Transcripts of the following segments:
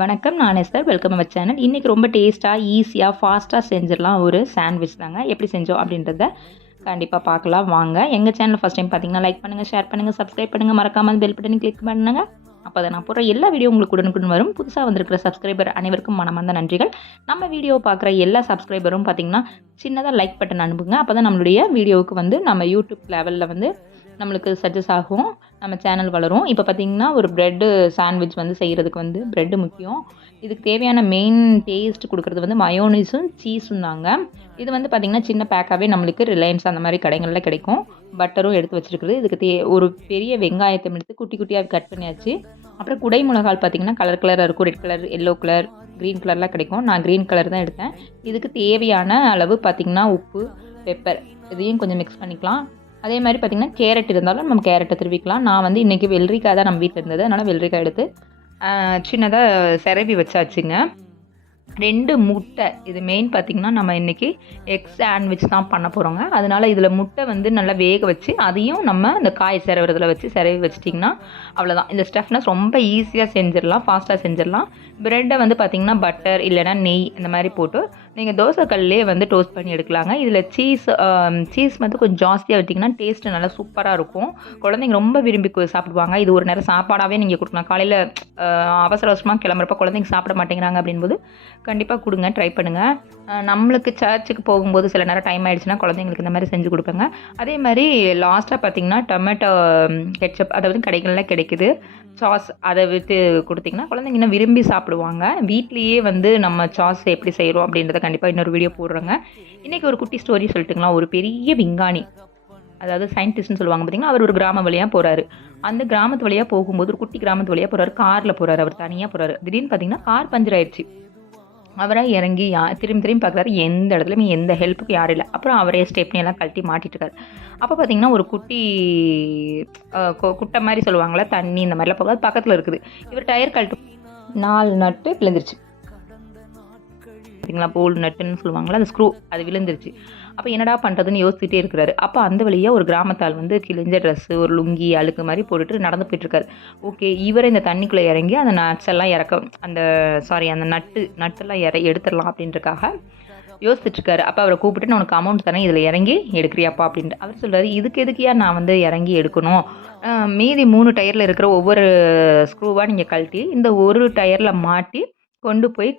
வணக்கம். நான் Esther. Welcome our channel. இன்றைக்கி ரொம்ப டேஸ்ட்டாக, ஈஸியாக, ஃபாஸ்ட்டாக செஞ்சிடலாம் ஒரு சாண்ட்விச் தாங்க. எப்படி செஞ்சோம் அப்படின்றத கண்டிப்பாக பார்க்கலாம் வாங்க. எங்கள் சேனல் ஃபஸ்ட் டைம் பார்த்தீங்கன்னா லைக் பண்ணுங்கள், ஷேர் பண்ணுங்கள், சப்ஸ்கிரைப் பண்ணுங்கள். மறக்காமல் பெல் பட்டனை கிளிக் பண்ணுங்கள். அப்போ தான் நான் போடுற எல்லா வீடியோ உங்களுக்கு உடனுக்குடன் வரும். புதுசாக வந்திருக்கிற சப்ஸ்கிரைபர் அனைவருக்கும் மனமார்ந்த நன்றிகள். நம்ம வீடியோ பார்க்குற எல்லா சப்ஸ்கிரைபரும் பார்த்தீங்கன்னா சின்னதாக லைக் பட்டன் அனுப்புங்க. அப்போ தான் நம்மளுடைய வீடியோவுக்கு வந்து நம்ம யூடியூப் லெவலில் வந்து நம்மளுக்கு சஜஸ்ட் ஆகும், நம்ம சேனல் வளரும். இப்போ பார்த்திங்கன்னா ஒரு ப்ரெட்டு சாண்ட்விச் வந்து செய்கிறதுக்கு வந்து ப்ரெட்டு முக்கியம். இதுக்கு தேவையான மெயின் டேஸ்ட் கொடுக்குறது வந்து மயோனீஸும் சீஸும் தாங்க. இது வந்து பார்த்திங்கன்னா சின்ன பேக்காகவே நம்மளுக்கு ரிலையன்ஸ் அந்த மாதிரி கடைகளில் கிடைக்கும். பட்டரும் எடுத்து வச்சுருக்குறது. இதுக்கு ஒரு பெரிய வெங்காயத்தை எடுத்து குட்டி குட்டியாக கட் பண்ணியாச்சு. அப்புறம் குடை மிளகாய் பார்த்திங்கன்னா கலர் கலராக இருக்கும். Red colour, yellow colour, green கலர்லாம் கிடைக்கும். நான் க்ரீன் கலர் தான் எடுத்தேன். இதுக்கு தேவையான அளவு பார்த்திங்கன்னா உப்பு, பெப்பர் இதையும் கொஞ்சம் மிக்ஸ் பண்ணிக்கலாம். அதே மாதிரி பார்த்திங்கன்னா கேரட் இருந்தாலும் நம்ம கேரட்டை திருவிக்கலாம். நான் வந்து இன்றைக்கி வெள்ளரிக்காய் தான் நம்ம வீட்டில் இருந்தது, அதனால் வெள்ளரிக்காய் எடுத்து சின்னதாக சிரவி வச்சாச்சுங்க. 2 முட்டை. இது மெயின் பார்த்திங்கன்னா நம்ம இன்றைக்கி எக் சாண்ட்விச் தான் பண்ண போகிறோங்க. அதனால் இதில் முட்டை வந்து நல்லா வேக வச்சு அதையும் நம்ம இந்த காய் சிரவுறதுல வச்சு சிரவி வச்சிட்டிங்கன்னா அவ்வளோதான். இந்த ஸ்டஃப்னஸ் ரொம்ப ஈஸியாக செஞ்சிடலாம், ஃபாஸ்ட்டாக செஞ்சிடலாம். ப்ரெட்டை வந்து பார்த்திங்கன்னா பட்டர் இல்லைனா நெய் இந்த மாதிரி போட்டு நீங்கள் தோசைக்கல்லே வந்து டோஸ்ட் பண்ணி எடுக்கலாங்க. இதில் சீஸ் வந்து கொஞ்சம் ஜாஸ்தியாக விட்டிங்கன்னா டேஸ்ட்டு நல்லா சூப்பராக இருக்கும். குழந்தைங்க ரொம்ப விரும்பி சாப்பிடுவாங்க. இது ஒரு நேரம் சாப்பாடாகவே நீங்கள் கொடுக்கலாம். காலையில் அவசர அவசரமாக கிளம்புறப்ப குழந்தைங்க சாப்பிட மாட்டேங்கிறாங்க அப்படின்போது கண்டிப்பாக கொடுங்க, ட்ரை பண்ணுங்கள். நம்மளுக்கு சர்ச்சுக்கு போகும்போது சில நேரம் டைம் ஆகிடுச்சுன்னா குழந்தைங்களுக்கு இந்த மாதிரி செஞ்சு கொடுப்பேங்க. அதே மாதிரி லாஸ்ட்டாக பார்த்திங்கன்னா டொமேட்டோ கெட்சப், அதாவது கடைகளில் கிடைக்குது சாஸ், அதை விட்டு கொடுத்திங்கன்னா குழந்தைங்க இன்னும் விரும்பி சாப்பிடுவாங்க. வீட்லேயே வந்து நம்ம சாஸ் எப்படி செய்கிறோம் அப்படின்றத கண்டிப்பாக இன்னொரு வீடியோ போடுறோங்க. இன்றைக்கி ஒரு குட்டி ஸ்டோரி சொல்லிட்டுங்களா. ஒரு பெரிய விஞ்ஞானி, அதாவது சயின்டிஸ்ட்னு சொல்லுவாங்க பார்த்திங்கன்னா, அவர் ஒரு கிராம வழியாக போகிறாரு. அந்த கிராமத்து வழியாக போகும்போது ஒரு குட்டி கிராமத்து வழியாக போகிறாரு. காரில் போகிறாரு, அவர் தனியாக போகிறாரு. திடீர்னு பார்த்திங்கன்னா கார் பஞ்சர் ஆயிடுச்சு. அவராக இறங்கி திரும்பி பார்க்குறாரு. எந்த இடத்துலையுமே எந்த ஹெல்ப்புக்கு யாரும் இல்லை. அப்புறம் அவரே ஸ்டெப்னி எல்லாம் கழட்டி மாட்டிட்டுருக்காரு. அப்போ பார்த்திங்கன்னா ஒரு குட்டை மாதிரி சொல்லுவாங்களே, தண்ணி இந்த மாதிரிலாம் போகாது பக்கத்தில் இருக்குது. இவர் டயர் கழட்டு 4 நட்டு விழுந்துருச்சு. பார்த்தீங்களா, போல் நட்டுன்னு சொல்லுவாங்களா, அந்த ஸ்க்ரூ அது விழுந்துருச்சு. அப்போ என்னடா பண்ணுறதுன்னு யோசிச்சுட்டே இருக்கிறாரு. அப்போ அந்த வழியாக ஒரு கிராமத்தால் வந்து கிழிஞ்ச ட்ரெஸ்ஸு, ஒரு லுங்கி, அழுக்கு மாதிரி போட்டுட்டு நடந்து போயிட்டுருக்காரு. ஓகே, இவரை இந்த தண்ணிக்குள்ளே இறங்கி அந்த நட்ஸ் எல்லாம் அந்த நட்டெல்லாம் எடுத்துடலாம் அப்படின்றக்காக யோசிச்சுட்ருக்காரு. அப்போ அவரை கூப்பிட்டு, நான் உனக்கு அமௌண்ட் தரேன், இதில் இறங்கி எடுக்கிறியாப்பா அப்படின்ட்டு. அவர் சொல்கிறாரு, இதுக்கு எதுக்கியா நான் வந்து இறங்கி எடுக்கணும், மீதி 3 டயரில் இருக்கிற ஒவ்வொரு ஸ்க்ரூவாக நீங்கள் கழட்டி இந்த ஒரு டயரில் மாட்டி கொண்டு போய்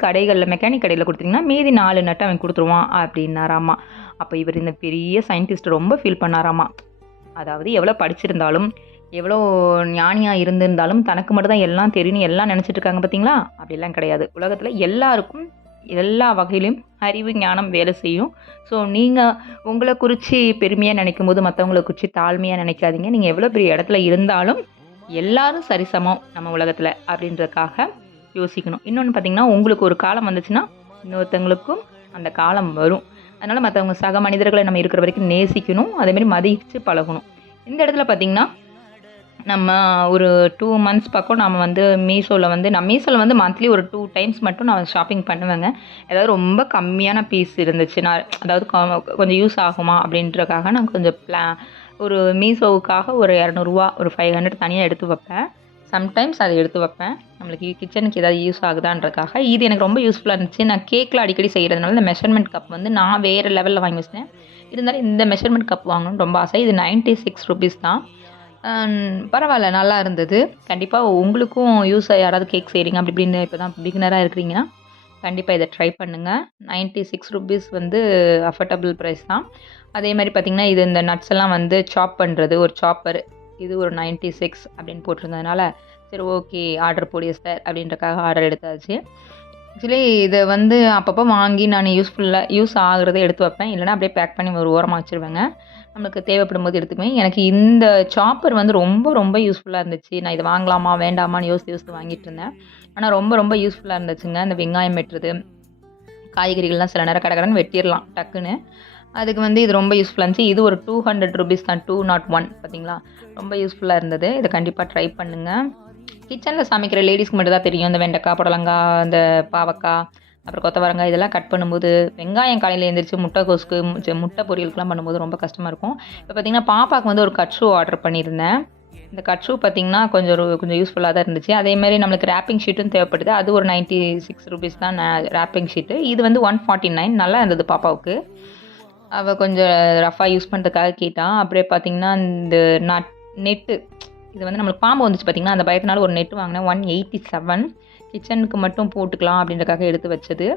மெக்கானிக் கடையில் கொடுத்தீங்கன்னா மீதி 4 நட்டை அவன் கொடுத்துருவான் அப்படின்னாராமா. அப்போ இவர் இந்த பெரிய சயின்டிஸ்ட் ரொம்ப ஃபீல் பண்ணாராமா. அதாவது எவ்வளோ படிச்சிருந்தாலும், எவ்வளோ ஞானியாக இருந்திருந்தாலும் தனக்கு மட்டும் தான் எல்லாம் தெரியும்னு எல்லாம் நினச்சிட்டு இருக்காங்க பார்த்தீங்களா. அப்படிலாம் கிடையாது. உலகத்தில் எல்லாருக்கும் எல்லா வகையிலையும் அறிவு, ஞானம் வேலை செய்யும். ஸோ நீங்கள் உங்களை குறித்து பெருமையாக நினைக்கும் போது மற்றவங்களை குறித்து தாழ்மையாக நினைக்காதீங்க. நீங்கள் எவ்வளோ பெரிய இடத்துல இருந்தாலும் எல்லாரும் சரிசமம் நம்ம உலகத்தில் அப்படின்றதுக்காக யோசிக்கணும். இன்னொன்று பார்த்திங்கன்னா, உங்களுக்கு ஒரு காலம் வந்துச்சுன்னா இன்னொருத்தவங்களுக்கும் அந்த காலம் வரும். அதனால் மற்றவங்க சக மனிதர்களை நம்ம இருக்கிற வரைக்கும் நேசிக்கணும், அதேமாதிரி மதித்து பழகணும். இந்த இடத்துல பார்த்திங்கன்னா நம்ம ஒரு 2 மந்த்ஸ் பக்கம் நம்ம வந்து மீஷோவில் வந்து மந்த்லி ஒரு 2 டைம்ஸ் மட்டும் நான் ஷாப்பிங் பண்ணுவேங்க. ஏதாவது ரொம்ப கம்மியான பீஸ் இருந்துச்சு, நான் அதாவது கொஞ்சம் யூஸ் ஆகுமா அப்படின்றக்காக நான் கொஞ்சம் ஒரு மீஷோவுக்காக ஒரு 200 ரூபா, ஒரு 500 தனியாக எடுத்து வைப்பேன். சம்டைம்ஸ் அதை எடுத்து வைப்பேன், நம்மளுக்கு கிச்சனுக்கு ஏதாவது யூஸ் ஆகுதான்றக்காக. இது எனக்கு ரொம்ப யூஸ்ஃபுல்லாக இருந்துச்சு. நான் கேக்கில் அடிக்கடி செய்கிறதுனால இந்த மெஷர்மெண்ட் கப் வந்து நான் வேறு லெவலில் வாங்கி வச்சிட்டேன். இருந்தாலும் இந்த மெஷர்மெண்ட் கப் வாங்கணும்னு ரொம்ப ஆசை. இது 96 ருபீஸ் தான். பரவாயில்ல, நல்லா இருந்தது. கண்டிப்பாக உங்களுக்கும் யாராவது கேக் செய்கிறீங்க அப்படி இப்படின்னு இப்போ தான் பிகினராக இருக்கிறீங்கன்னா கண்டிப்பாக இதை ட்ரை பண்ணுங்கள். 96 ருபீஸ் வந்து அஃபோர்டபுள் ப்ரைஸ் தான். அதே மாதிரி பார்த்திங்கன்னா, இது இந்த நட்ஸ் எல்லாம் வந்து சாப் பண்ணுறது ஒரு சாப்பர், இது ஒரு 96 அப்படின்னு போட்டிருந்ததுனால சரி ஓகே ஆர்டர் போடிய சார் அப்படின்றக்காக ஆர்டர் எடுத்தாச்சு. ஆக்சுவலி இதை வந்து அப்பப்போ வாங்கி நான் யூஸ் ஆகுறதை எடுத்து வைப்பேன், இல்லைனா அப்படியே பேக் பண்ணி ஒரு ஓரமாக வச்சுருவேங்க. நம்மளுக்கு தேவைப்படும் போது எடுத்துக்குவேன். எனக்கு இந்த சாப்பர் வந்து ரொம்ப ரொம்ப யூஸ்ஃபுல்லாக இருந்துச்சு. நான் இதை வாங்கலாமா வேண்டாமான்னு யோசித்து வாங்கிட்டு இருந்தேன். ஆனால் ரொம்ப ரொம்ப யூஸ்ஃபுல்லாக இருந்துச்சுங்க. இந்த வெங்காயம் வெட்டுறது, காய்கறிகள்லாம் சில நேரம் கடகடன்னு வெட்டிடலாம் டக்குன்னு. அதுக்கு வந்து இது ரொம்ப யூஸ்ஃபுல்லாக இருந்துச்சு. இது ஒரு 200 ருபீஸ் தான், 201 பார்த்தீங்களா. ரொம்ப யூஸ்ஃபுல்லாக இருந்தது. இதை கண்டிப்பாக ட்ரை பண்ணுங்கள். கிச்சனில் சமைக்கிற லேடிஸ்க்கு மட்டும் தான் தெரியும். இந்த வெண்டைக்காய், புடலங்காய், இந்த பாவக்காய், அப்புறம் கொத்தவரங்காய் இதெல்லாம் கட் பண்ணும்போது, வெங்காயம் காலையில் எழுந்திரிச்சு முட்டை பொரியலுக்குலாம் பண்ணும்போது ரொம்ப கஷ்டமாக இருக்கும். இப்போ பார்த்திங்கன்னா பாப்பாவுக்கு வந்து ஒரு கட் ஷூ ஆர்டர் பண்ணியிருந்தேன். இந்த கட் ஷூ பார்த்திங்கன்னா கொஞ்சம் யூஸ்ஃபுல்லாக தான் இருந்துச்சு. அதேமாதிரி நம்மளுக்கு ரேப்பிங் ஷீட்டும் தேவைப்படுது. அது ஒரு 96 ரூபீஸ் தான் ரேப்பிங் ஷீட்டு. இது வந்து 149 நல்லா இருந்தது பாப்பாவுக்கு. அவள் கொஞ்சம் ரஃபாக யூஸ் பண்ணுறதுக்காக கேட்டா. அப்படியே பார்த்திங்கன்னா இந்த நெட்டு இது வந்து நம்மளுக்கு பாம்பு வந்துச்சு பார்த்திங்கன்னா, அந்த பயத்தினால ஒரு நெட் வாங்கினேன் 187 கிச்சனுக்கு மட்டும் போட்டுக்கலாம் அப்படின்றக்காக எடுத்து வச்சது.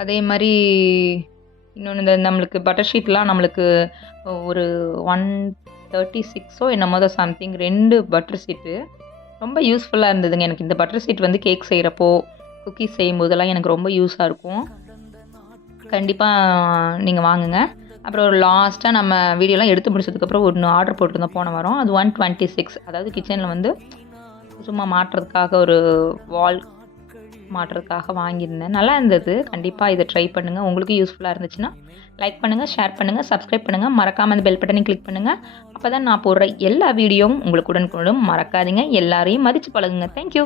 அதே மாதிரி இன்னொன்று இந்த நம்மளுக்கு பட்டர் ஷீட்லாம் நம்மளுக்கு ஒரு 136 என்னமோ தான் சம்திங் 2 பட்டர் ஷீட்டு ரொம்ப யூஸ்ஃபுல்லாக இருந்ததுங்க. எனக்கு இந்த பட்டர் ஷீட் வந்து கேக் செய்கிறப்போ குக்கீஸ் செய்யும்போதெல்லாம் எனக்கு ரொம்ப யூஸாக இருக்கும். கண்டிப்பாக நீங்கள் வாங்குங்க. அப்புறம் ஒரு லாஸ்ட்டாக நம்ம வீடியோலாம் எடுத்து முடிச்சதுக்கப்புறம் ஒன்று ஆர்டர் போட்டிருந்தோம் போன வாரம். அது 126 அதாவது கிச்சனில் வந்து சும்மா மாட்டுறதுக்காக ஒரு வால் மாட்டுறதுக்காக வாங்கியிருந்தேன். நல்லா இருந்தது. கண்டிப்பாக இதை ட்ரை பண்ணுங்கள். உங்களுக்கு யூஸ்ஃபுல்லாக இருந்துச்சுன்னா லைக் பண்ணுங்கள், ஷேர் பண்ணுங்கள், சப்ஸ்கிரைப் பண்ணுங்கள். மறக்காமல் அந்த பெல் பட்டனை கிளிக் பண்ணுங்கள். அப்போ தான் நான் போடுற எல்லா வீடியோவும் உங்களுக்கு உடனுக்குடன் மறக்காதீங்க. எல்லாரையும் மதித்து பழகுங்க. தேங்க்யூ.